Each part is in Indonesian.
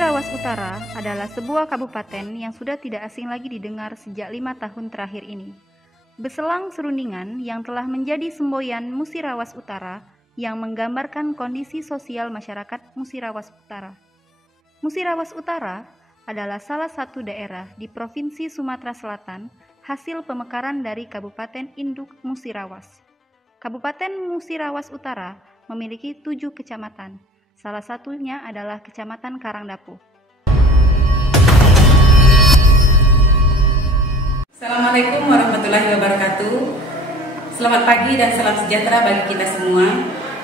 Musirawas Utara adalah sebuah kabupaten yang sudah tidak asing lagi didengar sejak 5 tahun terakhir ini. Beselang serundingan yang telah menjadi semboyan Musirawas Utara yang menggambarkan kondisi sosial masyarakat Musirawas Utara. Musirawas Utara adalah salah satu daerah di Provinsi Sumatera Selatan hasil pemekaran dari Kabupaten Induk Musirawas. Kabupaten Musirawas Utara memiliki 7 kecamatan. Salah satunya adalah Kecamatan Karangdapu. Assalamualaikum warahmatullahi wabarakatuh. Selamat pagi dan salam sejahtera bagi kita semua.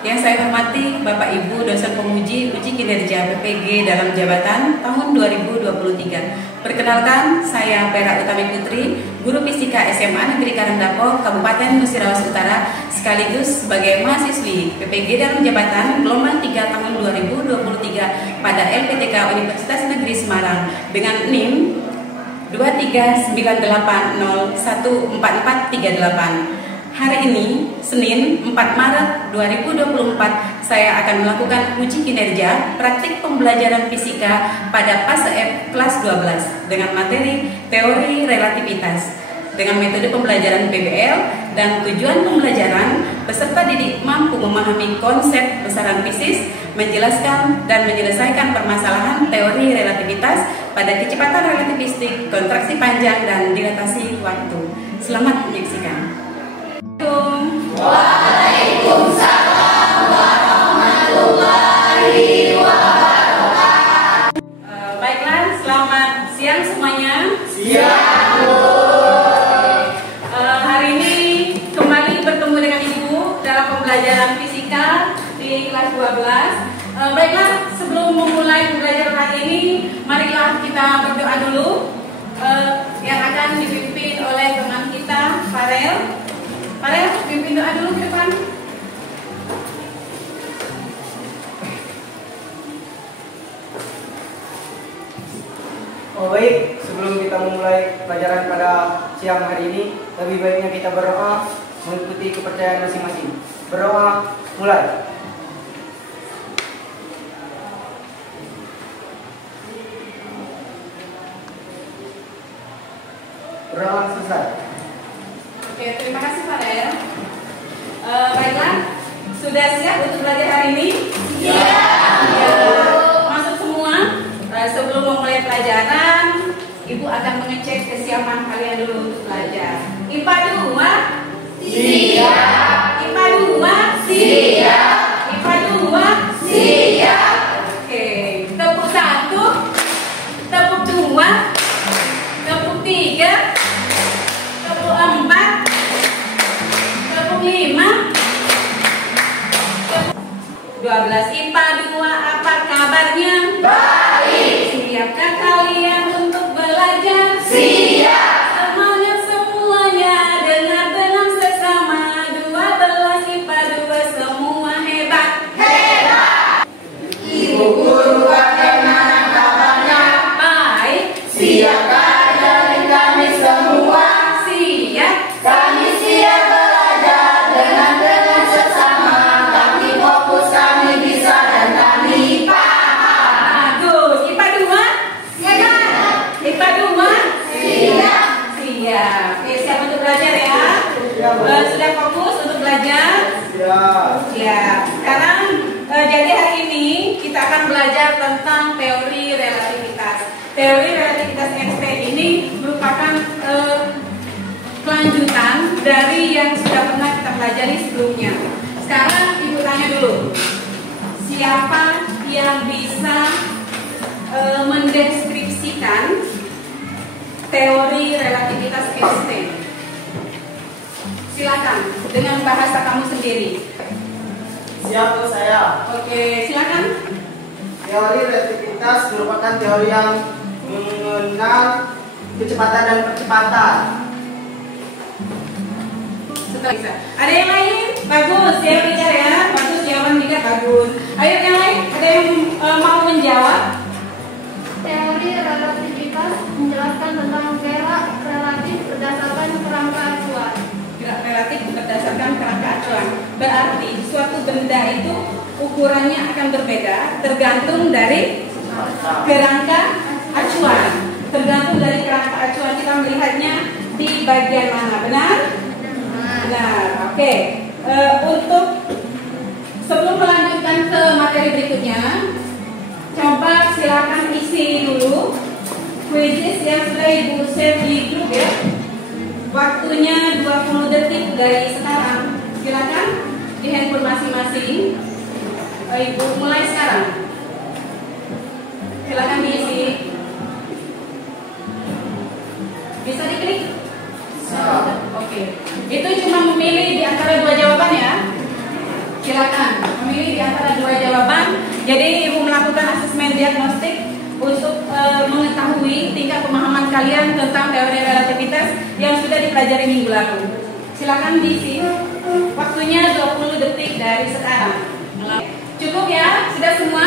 Yang saya hormati Bapak Ibu dosen penguji uji kinerja PPG dalam jabatan tahun 2023. Perkenalkan, saya Pera Utami Putri, guru fisika SMA Negeri Karangdapu, Kabupaten Musirawas Utara, sekaligus sebagai mahasiswi PPG dalam jabatan gelombang 3 tahun 2023 pada LPTK Universitas Negeri Semarang dengan NIM 23980144438. Hari ini, Senin 4 Maret 2024, saya akan melakukan uji kinerja praktik pembelajaran fisika pada fase F kelas 12 dengan materi teori relativitas dengan metode pembelajaran PBL dan tujuan pembelajaran peserta didik mampu memahami konsep besaran fisis, menjelaskan dan menyelesaikan permasalahan teori relativitas pada kecepatan relativistik, kontraksi panjang dan dilatasi waktu. Selamat menyaksikan. Waalaikumsalam warahmatullahi wabarakatuh. Baiklah, selamat siang semuanya. Siang, Bu. Hari ini kembali bertemu dengan Ibu dalam pembelajaran fisika di kelas 12. Baiklah, sebelum memulai pembelajaran hari ini, marilah kita berdoa dulu yang akan dipimpin oleh teman kita, Farel. Farel, pimpin doa dulu ke depan. Oh baik, sebelum kita memulai pelajaran pada siang hari ini, lebih baiknya kita berdoa mengikuti kepercayaan masing-masing. Berdoa, mulai. Berdoa selesai. Oke, terima kasih Farel. Baiklah, sudah siap untuk belajar hari ini? Ya. Masuk semua. Sebelum memulai pelajaran, Ibu akan mengecek kesiapan kalian dulu untuk belajar. IPA 2? Siap. IPA 2? Siap. IPA 2? Siap. Oke, tepuk 1, tepuk 2, tepuk 3, tepuk 4, tepuk 5, tepuk 12. IPA 2, apa kabarnya? Baik. Siapkah kalian untuk belajar? Siap. Semangat semuanya, dengar dengan sesama. 12 IPA 2 semua hebat. Hebat. Ibu guru bagaimana kabarnya? Baik. Siapkah dari kami semua? Siap. Kami siap belajar dengan sesama. Kami fokus, kami bisa dan kami paham. Bagus. IPA 2? Siap. IPA 2? Siap. Siap. Oke, siap untuk belajar ya? Sudah fokus untuk belajar? Siap. Siap. Sekarang jadi hari ini kita akan belajar tentang teori relativitas. Teori relativitas Einstein ini merupakan kelanjutan dari yang sudah pernah kita pelajari sebelumnya. Sekarang Ibu tanya dulu, siapa yang bisa mendeskripsikan teori relativitas Einstein? Silakan dengan bahasa kamu sendiri. Siap Bu, saya. Oke, silakan. Teori relativitas merupakan teori yang mengenal kecepatan dan percepatan. Setelah bisa. Ada yang lain? Bagus, ya bicara ya. Bagus, jawaban juga bagus. Ayo yang lain, ada yang mau menjawab? Teori relativitas menjelaskan tentang gerak relatif berdasarkan kerangka acuan. Gerak relatif berdasarkan kerangka acuan. Berarti suatu benda itu ukurannya akan berbeda tergantung dari kerangka acuan. Tergantung dari kerangka acuan kita melihatnya di bagian mana, benar? Benar. Oke. Untuk sebelum melanjutkan ke materi berikutnya, coba silakan isi dulu quizzes yang sudah Ibu share di grup ya. Waktunya 20 detik dari sekarang. Silakan di handphone masing-masing. Ibu mulai sekarang. Silakan diisi. Bisa diklik? Oke. Itu cuma memilih di antara dua jawaban ya. Silakan memilih di antara dua jawaban. Jadi Ibu melakukan asesmen diagnostik untuk mengetahui tingkat pemahaman kalian tentang teori relativitas yang sudah dipelajari minggu lalu. Silakan diisi. Waktunya 20 detik dari sekarang. Cukup ya? Sudah semua?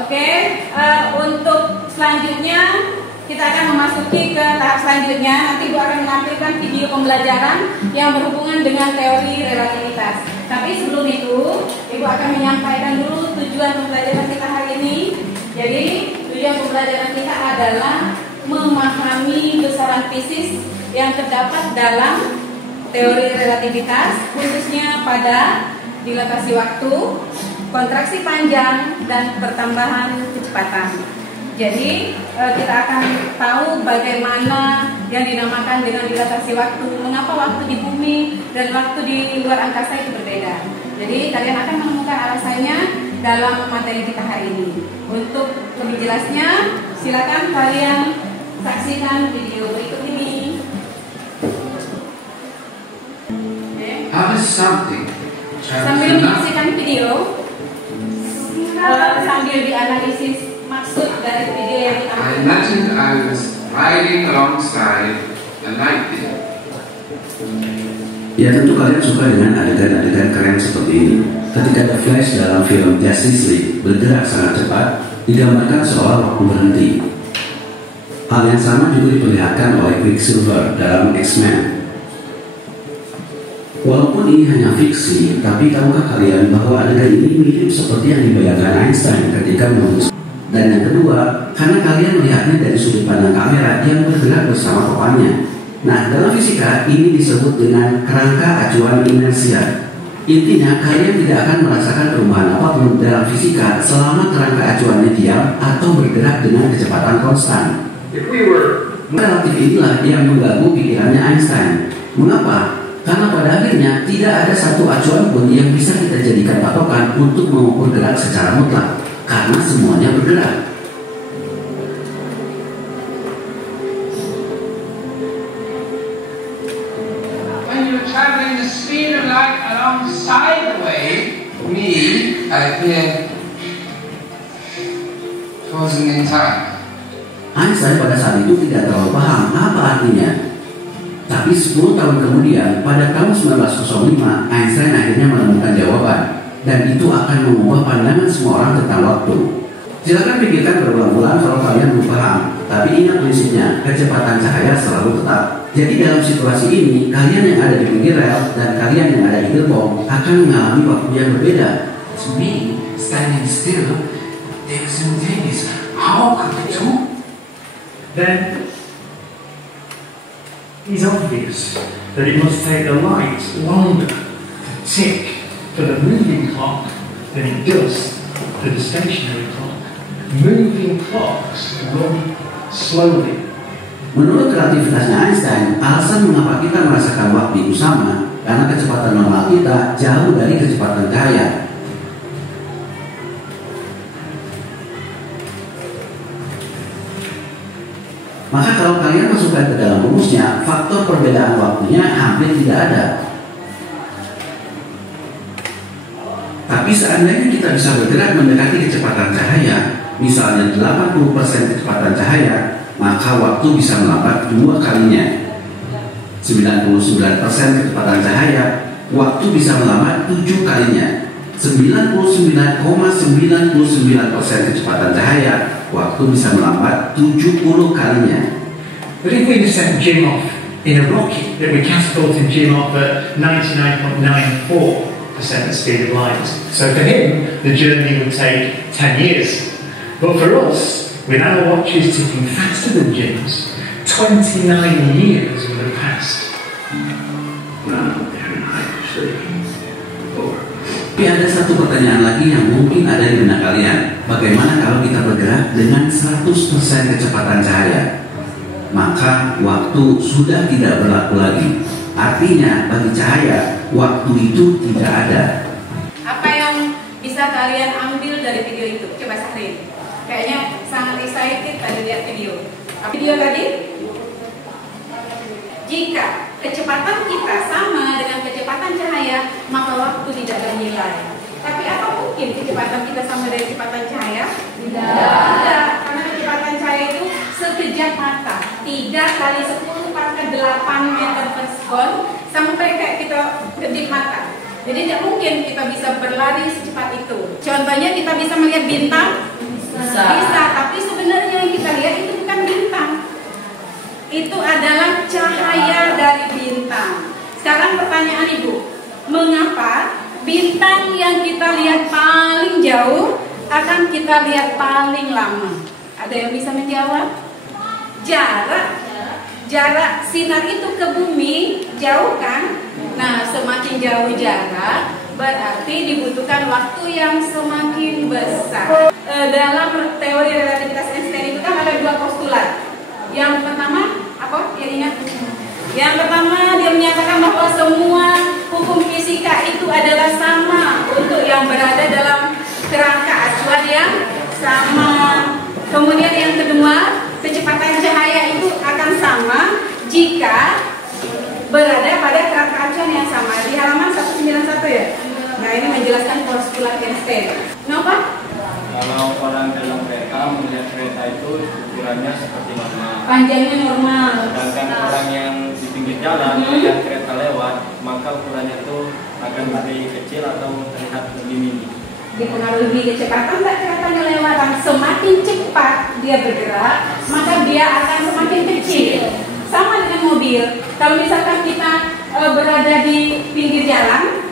Oke. Untuk selanjutnya kita akan memasuki ke tahap selanjutnya. Nanti Ibu akan menampilkan video pembelajaran yang berhubungan dengan teori relativitas. Tapi sebelum itu, Ibu akan menyampaikan dulu tujuan pembelajaran kita hari ini. Jadi, tujuan pembelajaran kita adalah memahami besaran fisis yang terdapat dalam teori relativitas, khususnya pada dilatasi waktu, kontraksi panjang, dan pertambahan kecepatan. Jadi kita akan tahu bagaimana yang dinamakan dengan dilatasi waktu, mengapa waktu di bumi dan waktu di luar angkasa itu berbeda. Jadi kalian akan menemukan alasannya dalam materi kita hari ini. Untuk lebih jelasnya, silakan kalian saksikan video berikut ini. How does something Sambil menyaksikan video, sambil dianalisis maksud dari video yang I ditampilkan. imagined I was riding alongside a light beam. Ya tentu kalian suka dengan adegan-adegan keren seperti ini. Ketika The Flash dalam film Justice League bergerak sangat cepat, digambarkan seolah waktu berhenti. Hal yang sama juga diperlihatkan oleh Quicksilver dalam X-Men. Walaupun ini hanya fiksi, tapi tahukah kalian bahwa adegan ini mirip seperti yang dibayangkan Einstein ketika menulis. Dan yang kedua, karena kalian melihatnya dari sudut pandang kamera yang bergerak bersama topannya. Nah, dalam fisika ini disebut dengan kerangka acuan inersia. Intinya, kalian tidak akan merasakan perubahan apapun dalam fisika selama kerangka acuannya diam atau bergerak dengan kecepatan konstan. Relatif inilah yang mengganggu pikirannya Einstein. Mengapa? Karena pada akhirnya tidak ada satu acuan pun yang bisa kita jadikan patokan untuk mengukur gerak secara mutlak, karena semuanya bergerak. When you're traveling the speed of light alongside the wave, I appear frozen in time. Einstein pada saat itu tidak terlalu paham apa artinya. Tapi 10 tahun kemudian, pada tahun 1905, Einstein akhirnya menemukan jawaban. Dan itu akan mengubah pandangan semua orang tentang waktu. Silakan pikirkan berulang-ulang kalau kalian belum paham. Tapi ingat prinsipnya, kecepatan cahaya selalu tetap. Jadi dalam situasi ini, kalian yang ada di pinggir rel dan kalian yang ada di gerbong akan mengalami waktu yang berbeda. To me, standing still, they were simultaneous. How could the two? Then it's obvious that it must take the light longer to tick for the moving clock than it does for the stationary clock. Moving clocks run slowly. Menurut relativitasnya Einstein, alasan mengapa kita merasakan waktu itu sama karena kecepatan normal kita jauh dari kecepatan cahaya. Maka kalau kalian masukkan ke dalam rumusnya, faktor perbedaan waktunya hampir tidak ada. Tapi seandainya kita bisa bergerak mendekati kecepatan cahaya, misalnya 80% kecepatan cahaya, maka waktu bisa melambat 2 kalinya. 99% kecepatan cahaya, waktu bisa melambat 7 kalinya. 99,99% kecepatan cahaya, waktu bisa melambat 70 kalinya. But if we sent Jim off in a rocket that we catapulted Jim off at 99.94% the speed of light. So for him, the journey would take 10 years. But for us, with our watches ticking faster than Jim's, 29 years would have passed. Tapi ada satu pertanyaan lagi yang mungkin ada di benak kalian. Bagaimana kalau kita bergerak dengan 100% kecepatan cahaya? Maka waktu sudah tidak berlaku lagi. Artinya bagi cahaya, waktu itu tidak ada. Apa yang bisa kalian ambil dari video itu? Coba Sahrin. Kayaknya sangat excited tadi lihat video. Video tadi? Jika kecepatan kita sama dengan kecepatan cahaya, maka waktu tidak ada nilai. Tapi apa mungkin kecepatan kita sama dengan kecepatan cahaya? Tidak. Karena kecepatan cahaya itu sekejap mata. 3 kali 10 pangkat 8 meter per sekon, sampai kayak kita kedip mata. Jadi tidak mungkin kita bisa berlari secepat itu. Contohnya kita bisa melihat bintang? Bisa. Tapi sebenarnya yang kita lihat itu bukan bintang. Itu adalah cahaya dari bintang. Sekarang pertanyaan Ibu, mengapa bintang yang kita lihat paling jauh akan kita lihat paling lama? Ada yang bisa menjawab? Jarak sinar itu ke bumi jauh kan? Nah, semakin jauh jarak berarti dibutuhkan waktu yang semakin besar. Dalam teori relativitas Einstein itu kan ada 2 postulat. Yang pertama apa? Yang ingat? Yang pertama dia menyatakan bahwa semua hukum fisika itu adalah sama untuk yang berada dalam kerangka acuan yang sama. Kemudian yang kedua, kecepatan cahaya itu akan sama jika berada pada kerangka acuan yang sama. Di halaman 191 ya. Nah, ini menjelaskan postulat Einstein. Kenapa? Kalau orang dalam kereta melihat kereta itu ukurannya seperti normal. Panjangnya normal. Sedangkan orang yang di pinggir jalan melihat kereta lewat, maka ukurannya itu akan lebih kecil atau terlihat lebih mini. Dipengaruhi kecepatan tak keretanya lewat. Semakin cepat dia bergerak, maka dia akan semakin kecil. Sama dengan mobil. Kalau misalkan kita berada di pinggir jalan,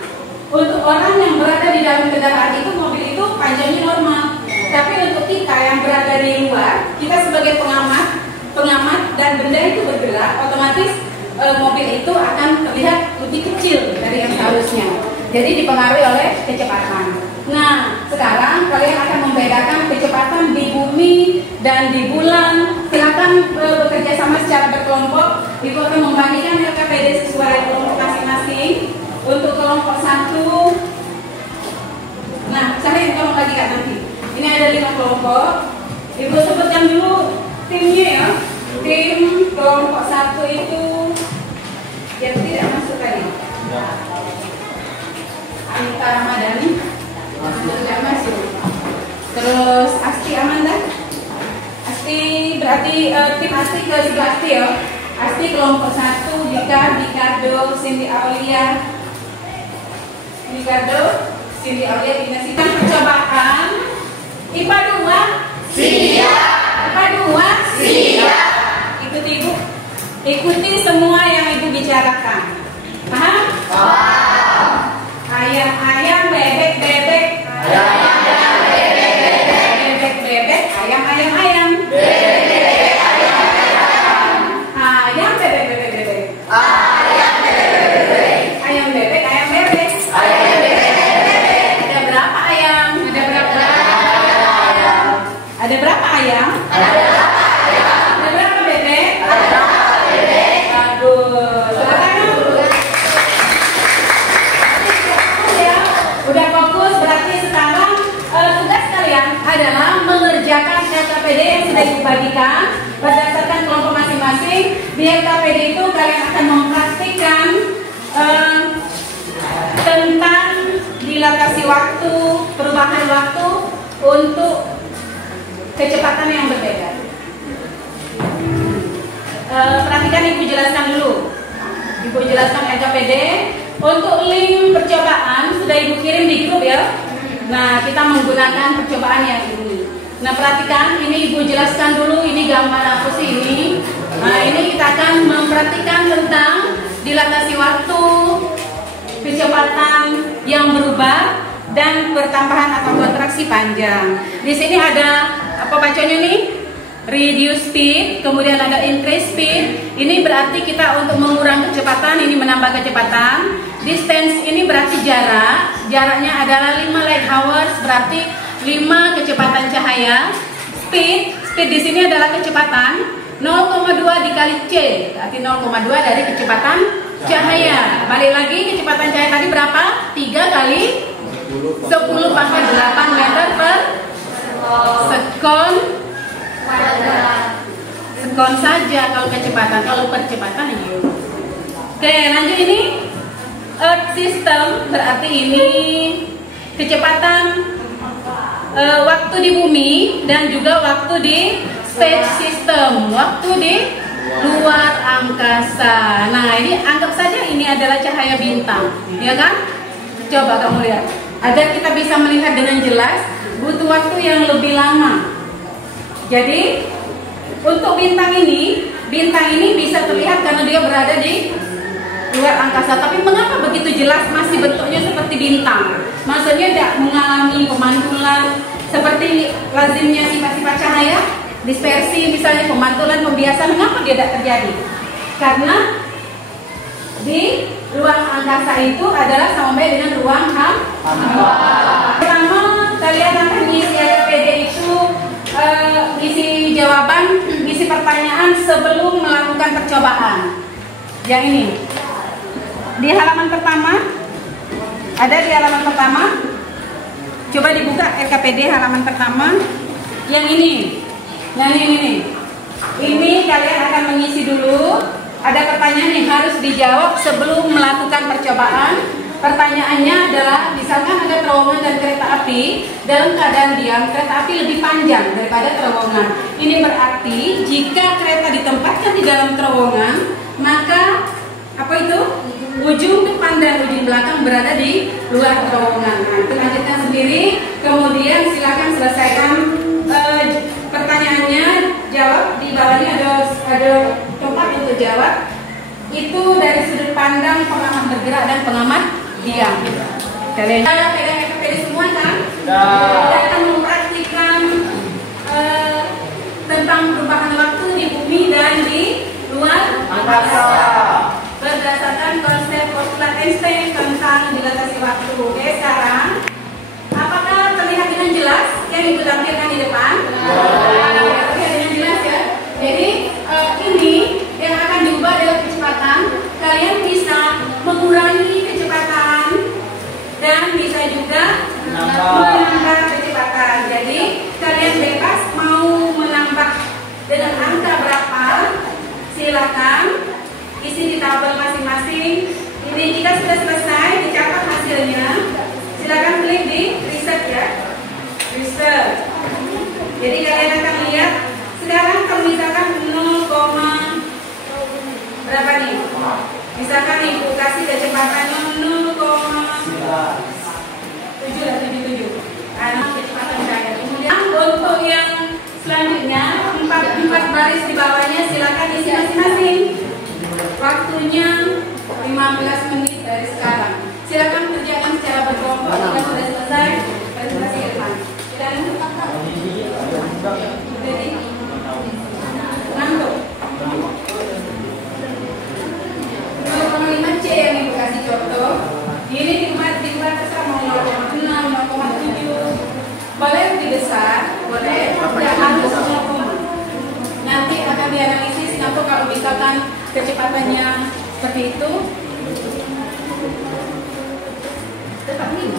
untuk orang yang berada di dalam kendaraan itu, mobil itu panjangnya normal. Tapi untuk kita yang berada di luar, kita sebagai pengamat dan benda itu bergerak, otomatis mobil itu akan terlihat lebih kecil dari yang seharusnya. Jadi dipengaruhi oleh kecepatan. Nah, sekarang kalian akan membedakan kecepatan di bumi dan di bulan. Silakan bekerja sama secara berkelompok. Ibu akan membagikan LKPD sesuai kelompok masing-masing. Untuk kelompok 1, nah cari tolong bagikan nanti. Ini ada 5 kelompok. Ibu sebutkan dulu timnya ya. Tim kelompok 1 itu yang tidak masuk tadi. Anita Ramadhani tidak masuk. Terus Asti Amanda. Asti berarti tim Asti ke sebelah Asti ya. Asti kelompok 1, Dika, Dikardo, Cindy Aulia. Ricardo, Cindy Aulia dinasikan percobaan. IPA 2 siap. IPA 2 siap. Ikuti Ibu. Ikuti semua yang Ibu bicarakan. Paham? Paham. Ayam-ayam, bebek-bebek. Ayam-ayam, bebek-bebek. Bebek-bebek, ayam-ayam-ayam. Bebek-bebek, ayam-ayam. Ayam bebek-bebek. Ayam bebek-bebek. Ayam bebek, ayam bebek. Ayam bebek. Ada berapa ayam? Ada berapa ayam? Ada berapa ayam? Ada berapa ayam? Ada berapa bebek? Ada berapa bebek? Aduh, ya, udah fokus. Berarti sekarang tugas kalian adalah mengerjakan LKPD yang sudah dibagikan berdasarkan kelompok masing-masing. Di LKPD itu kalian akan mempraktikkan tentang dilatasi waktu, perubahan waktu untuk kecepatan yang berbeda. Perhatikan Ibu jelaskan dulu. Ibu jelaskan LKPD. Untuk link percobaan sudah Ibu kirim di grup ya. Nah, kita menggunakan percobaan yang ini. Nah, perhatikan, ini Ibu jelaskan dulu, ini gambar apa sih ini. Nah, ini kita akan mempraktikkan tentang dilatasi waktu, kecepatan yang berubah dan pertambahan atau kontraksi panjang. Di sini ada apa bacanya nih? Reduce speed, kemudian ada increase speed. Ini berarti kita untuk mengurangi kecepatan, ini menambah kecepatan. Distance ini berarti jarak. Jaraknya adalah 5 light hours, berarti 5 kecepatan cahaya. Speed di sini adalah kecepatan 0,2 dikali C, berarti 0,2 dari kecepatan cahaya. Balik lagi, kecepatan cahaya tadi berapa? 3 kali 10 pangkat 8 meter per sekon. Sekon saja kalau kecepatan, kalau percepatan yuk. Oke, lanjut ini Earth system, berarti ini kecepatan waktu di bumi dan juga waktu di space system, waktu di luar angkasa. Nah, ini anggap saja ini adalah cahaya bintang, ya kan? Coba kamu lihat. Agar kita bisa melihat dengan jelas, butuh waktu yang lebih lama. Jadi, untuk bintang ini bisa terlihat karena dia berada di luar angkasa. Tapi mengapa begitu jelas masih bentuknya seperti bintang? Maksudnya tidak mengalami pemantulan seperti lazimnya sifat-sifat cahaya, dispersi misalnya, pemantulan, pembiasan. Mengapa dia tidak terjadi? Karena di ruang angkasa itu adalah sama baik dengan ruang hampa. Pertama, kalian akan mengisi APD itu isi jawaban, isi pertanyaan sebelum melakukan percobaan. Yang ini di halaman pertama, ada di halaman pertama. Coba dibuka LKPD halaman pertama. Yang ini, yang ini. Ini kalian akan mengisi dulu. Ada pertanyaan yang harus dijawab sebelum melakukan percobaan. Pertanyaannya adalah, misalkan ada terowongan dan kereta api, dalam keadaan diam, kereta api lebih panjang daripada terowongan. Ini berarti jika kereta ditempatkan di dalam terowongan, maka apa itu? Ujung depan dan ujung belakang berada di luar terowongan. Nah, itu lanjutkan sendiri. Kemudian silakan selesaikan pertanyaannya. Jawab di bawahnya ada tempat untuk jawab. Itu dari sudut pandang pengamat bergerak dan pengamat diam. Kalian pegang FPD semua kan? Kita akan mempraktikkan tentang perubahan waktu di bumi dan di luar angkasa berdasarkan konsep postulat Einstein tentang dilatasi waktu. Oke, sekarang apakah terlihat dengan jelas yang ibu tampilkan di depan? Terlihat dengan jelas ya. Jadi ini yang akan diubah adalah kecepatan. Kalian bisa mengurangi kecepatan dan bisa juga menambah kecepatan. Jadi kalian bebas mau menambah dengan angka berapa, silakan isi di tabel masing-masing. Ini jika sudah selesai dicatat hasilnya, silakan klik di research ya, research. Jadi kalian akan lihat sekarang kalau misalkan 0, berapa nih? Misalkan ibu kasih kecepatannya 0,77. Karena kecepatan cahaya. Kemudian untuk yang selanjutnya 4 baris di bawahnya silakan isi masing-masing. Waktunya 15 menit dari sekarang. Silakan kerjakan secara berkelompok. Jika sudah selesai, presentasi ke depan. Dan jadi ngantuk. 0,5 C yang ibu kasih contoh. Ini dibuat besar mau 0,6, 0,7. Boleh lebih besar, boleh. Tidak harus 0, nanti akan dianalisis. Kenapa kalau misalkan kecepatannya seperti itu, tetap ini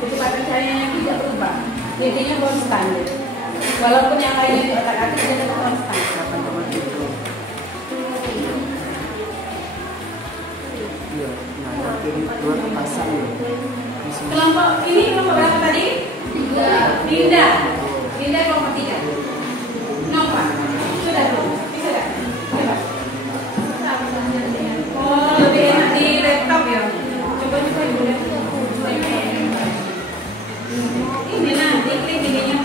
kecepatan cahayanya tidak berubah, jadinya konstan. Walaupun yang lainnya di otak-atik dia tetap konstan. Kelompok ini kelompok berapa tadi? Dinda kelompok 3. Nova sudah belum? Bisa tak? Oh, lebih enak di laptop ya. Coba ibu lihat. Ini nanti klik ininya.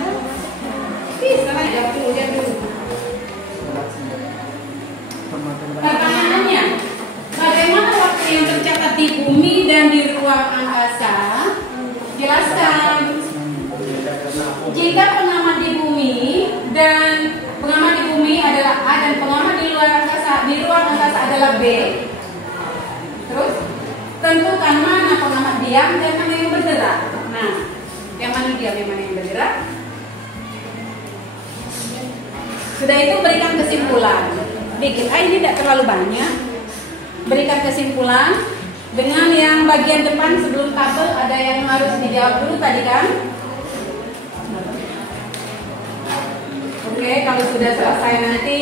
Bisa lah, lihat dulu. Pertanyaannya, bagaimana waktu yang tercatat di bumi dan di ruang angkasa? Jelaskan. Jika pengamat di bumi dan pengamat di bumi adalah A dan pengamat di luar angkasa adalah B. Terus tentukan mana pengamat diam dan mana yang bergerak. Nah, yang mana diam, yang mana yang bergerak. Sudah itu berikan kesimpulan. Dikit, ini tidak terlalu banyak. Berikan kesimpulan dengan yang bagian depan sebelum tabel ada yang harus dijawab dulu tadi kan? Oke, kalau sudah selesai nanti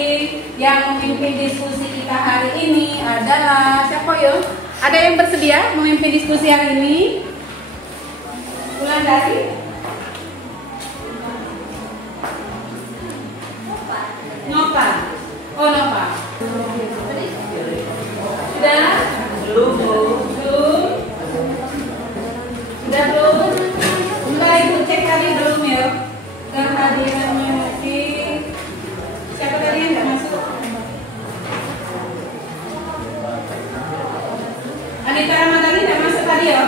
yang memimpin diskusi kita hari ini adalah siapa yo? Ada yang bersedia memimpin diskusi hari ini? Wulandari? Nova. Oh, Nova. Sudah? Belum. Sudah belum? Enggak, ibu cek tadi belum ya? Kehadiran Memuti. Siapa tadi yang tidak masuk? Anita Ramadhani tidak masuk tadi ya?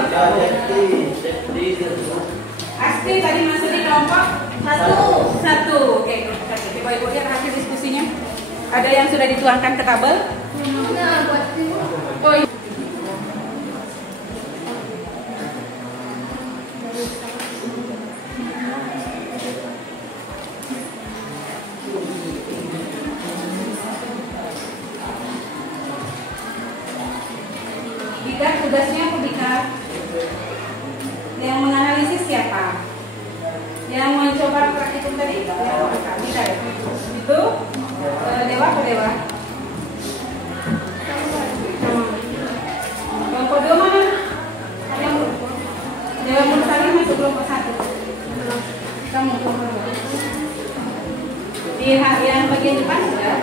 Asti tadi masuk di kelompok satu. Oke, coba ibu lihat hasil diskusinya. Ada yang sudah dituangkan ke tabel? Oh, iya. Dika, tugasnya apa Dika? Yang menganalisis siapa? Yang mencoba praktikum tadi? Dika ya? Itu? Dewa atau Dewa? Kelompok 2 mana? Dewa Mursali masuk kelompok 1. Kamu kelompok 2. Di yang bagian depan sudah?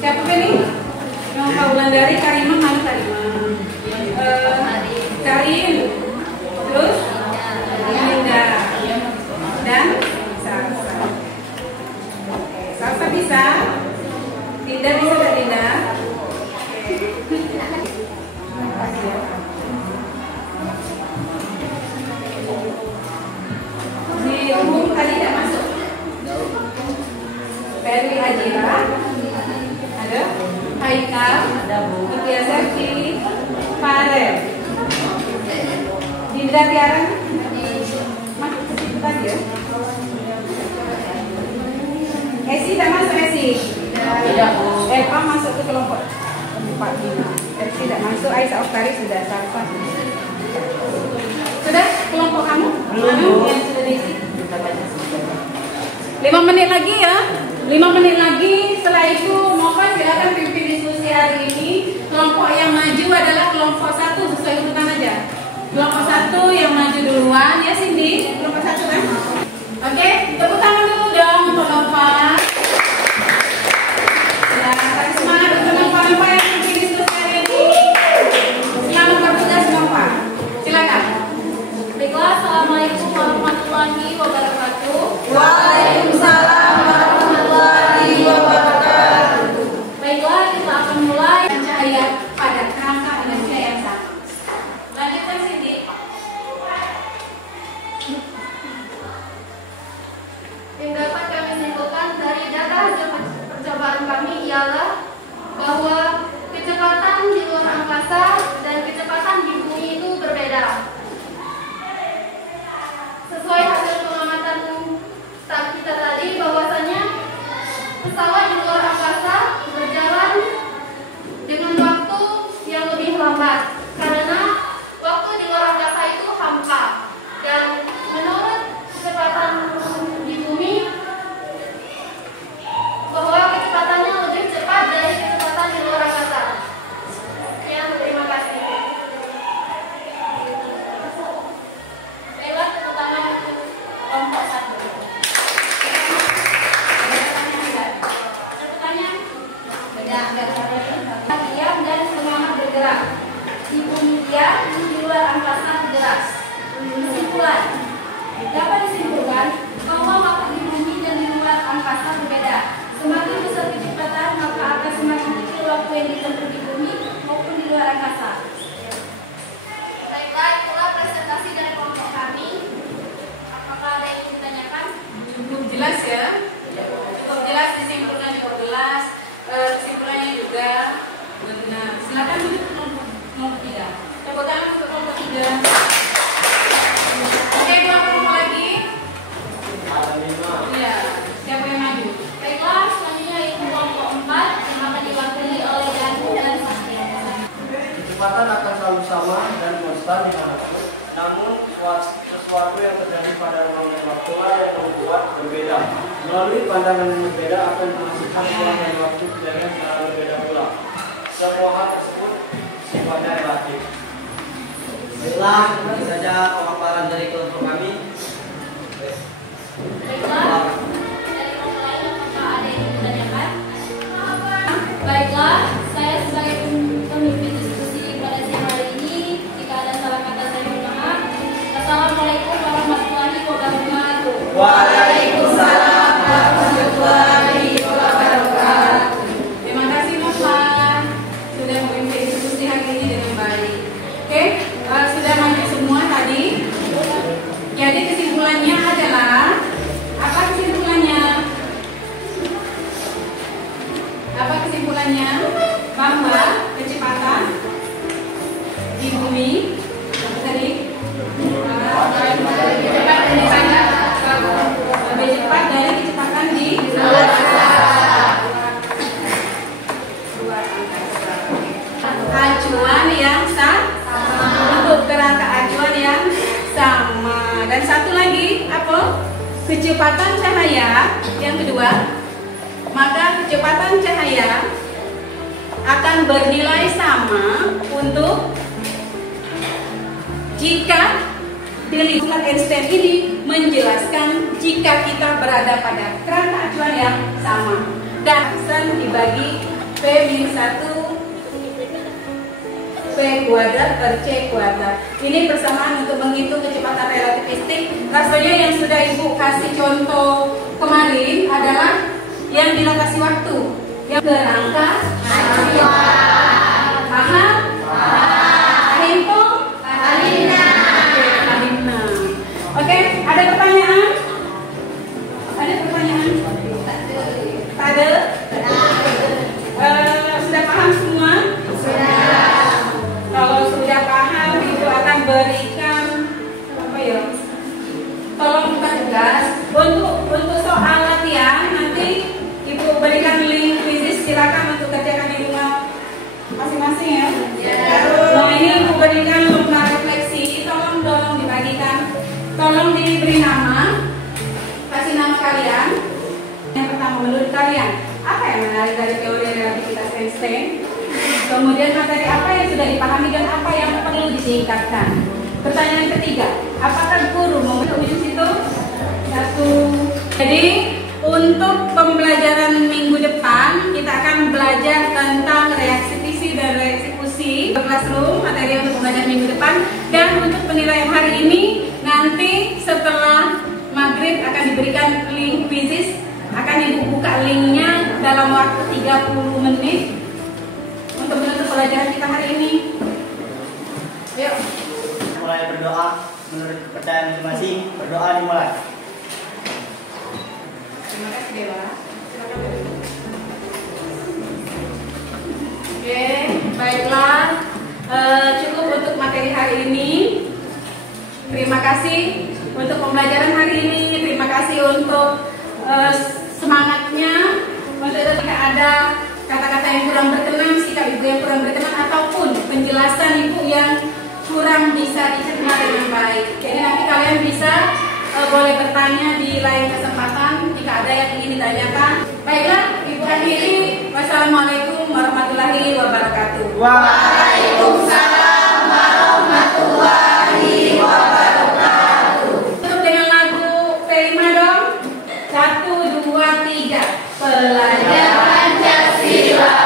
Siapa ini? Yang Wulandari, Karimah, mana Karimah? Karin. Terus? Linda. Dan Salsa. Oke, Salsa bisa? Linda bisa tak Linda? Di umum tadi tidak masuk. Ferry Ajira. Ada? Haikal. Mutia Serti. Farel. Dinda Tiaran. Masuk ke situ tadi ya? Esi tidak masuk Esi? Tidak. Eva masuk ke kelompok 4. Esi tidak masuk. Aisyah Oktari sudah. Sarfa sudah. Kelompok kamu? Belum. Yang sudah diisi 5 menit lagi ya. 5 menit lagi. Setelah itu mohon silakan pimpin diskusi hari ini. Kelompok yang maju adalah kelompok 1 sesuai urutan aja. Kelompok 1 yang maju duluan ya Cindy. Kelompok 1 kan? Oke, tepuk tangan dulu dong untuk Nova. Ya, kasih semangat untuk Nova yang pimpin diskusi hari ini. Selamat bertugas Nova. Silakan. Baiklah, Assalamualaikum warahmatullahi wabarakatuh. Waalaikumsalam warahmatullahi wabarakatuh. Baiklah, kita akan mulai. Cahaya pada kerangka energi yang sama. Lanjutkan Cindy. Yang dapat kami simpulkan dari data hasil percobaan kami ialah bahwa kecepatan di luar angkasa dan kecepatan di bumi itu berbeda. Sesuai hasil pengamatan staf kita tadi, bahwasanya pesawat di luar angkasa berjalan dengan waktu yang lebih lambat karena waktu di luar angkasa itu hampa, dan menurut kecepatan di bumi bahwa kecepatannya lebih cepat dari kecepatan di luar angkasa. Sekian, terima kasih. Baiklah, tepuk tangan untuk kelompok 1. Diam dan semangat bergerak. Di bumi diam, di luar angkasa bergerak. Kesimpulan, dapat disimpulkan bahwa waktu di bumi dan di luar angkasa berbeda. Semakin besar kecepatan, maka akan semakin kecil waktu yang ditempuh di bumi maupun di luar angkasa. Kesempatan akan selalu sama dan konstan dimanapun. Namun sesuatu yang terjadi pada ruang dan waktu yang membuat berbeda. Melalui pandangan yang berbeda akan menghasilkan ruang dan waktu kejadian secara berbeda pula. Semua hal tersebut sifatnya relatif. Baiklah, ini saja pemaparan dari kelompok kami. Baiklah, saya sebagai pemimpin diskusi pada siang hari ini, jika ada salah kata saya mohon maaf. Assalamualaikum warahmatullahi wabarakatuh. Waalaikumsalam warahmatullahi wabarakatuh. Terima kasih Nova sudah memimpin diskusi hari ini dengan baik. Oke, sudah maju semua tadi. Jadi kesimpulannya adalah apa kesimpulannya? Apa kesimpulannya? Bahwa kecepatan di bumi tadi lebih cepat dari kecepatan di luar angkasa. Acuan yang sama untuk kerangka acuan yang sama. Dan satu lagi apa? Kecepatan cahaya yang kedua. Maka kecepatan cahaya akan bernilai sama untuk jika Einstein ini menjelaskan jika kita berada pada kerangka acuan yang sama. Dan dibagi P-1 P kuadrat per C kuadrat. Ini persamaan untuk menghitung kecepatan relativistik. Rasanya yang sudah Ibu kasih contoh kemarin adalah yang di lokasi waktu, yang kerangka acuan. Paham? Info? Oke, ada pertanyaan? Ada pertanyaan? Ada? Sudah paham semua? Sudah. Kalau sudah paham, Ibu akan berikan apa ya? Tolong buka tugas untuk soal latihan nanti Ibu berikan link quizzes, silakan untuk kerjakan di rumah masing-masing ya. Nah ini Ibu berikan lomba refleksi, tolong dibagikan, tolong diberi nama, kasih nama kalian. Yang pertama, menurut kalian apa yang menarik dari teori relativitas Einstein? Kemudian materi apa yang sudah dipahami dan apa yang perlu ditingkatkan? Pertanyaan ketiga, apakah guru mau uji itu? Satu. Jadi untuk pembelajaran minggu depan kita akan belajar tentang reaksi fisi dan reaksi fusi classroom, materi untuk pembelajaran minggu depan. Dan untuk penilaian hari ini nanti setelah maghrib akan diberikan link quizzes, akan Ibu buka linknya dalam waktu 30 menit untuk menutup pelajaran kita hari ini. Yuk Mulai berdoa menurut kepercayaan masing-masing. Berdoa dimulai. Terima kasih Dewa. Oke, baiklah. Cukup untuk materi hari ini. Terima kasih untuk pembelajaran hari ini. Terima kasih untuk semangatnya. Untuk jika ada kata-kata yang kurang berkenan, sikap Ibu yang kurang berkenan, ataupun penjelasan Ibu yang kurang bisa dicerna dengan baik. Jadi nanti kalian bisa boleh bertanya di lain kesempatan jika ada yang ingin ditanyakan. Baiklah, Ibu akhiri. Wassalamualaikum warahmatullahi wabarakatuh. Waalaikumsalam warahmatullahi wabarakatuh. Tutup dengan lagu P5 dong. 1, 2, 3. Pelajar Pancasila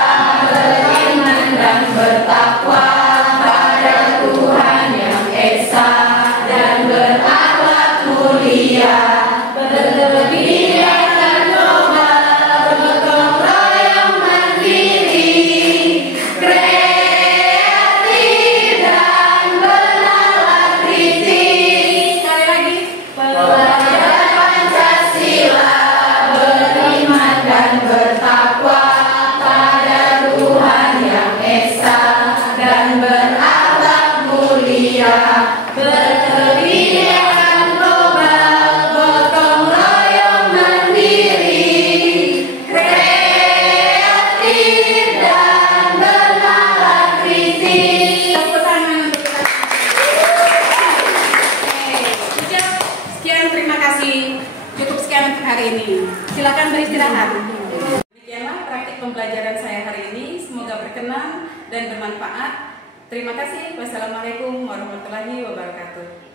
beriman dan bertakwa pada Tuhan yang esa dan berakhlak mulia, berlebihan dan global, bergotong royong mandiri, kreatif dan bernalar kritis. Sekali lagi, pelajar Pancasila beriman dan bertakwa pada Tuhan yang esa dan berakhlak mulia, berkebinekaan global, gotong royong mandiri, kreatif dan bernalar kritis. ini. Silakan beristirahat. Demikianlah praktik pembelajaran saya hari ini. Semoga berkenan dan bermanfaat. Terima kasih. Wassalamualaikum warahmatullahi wabarakatuh.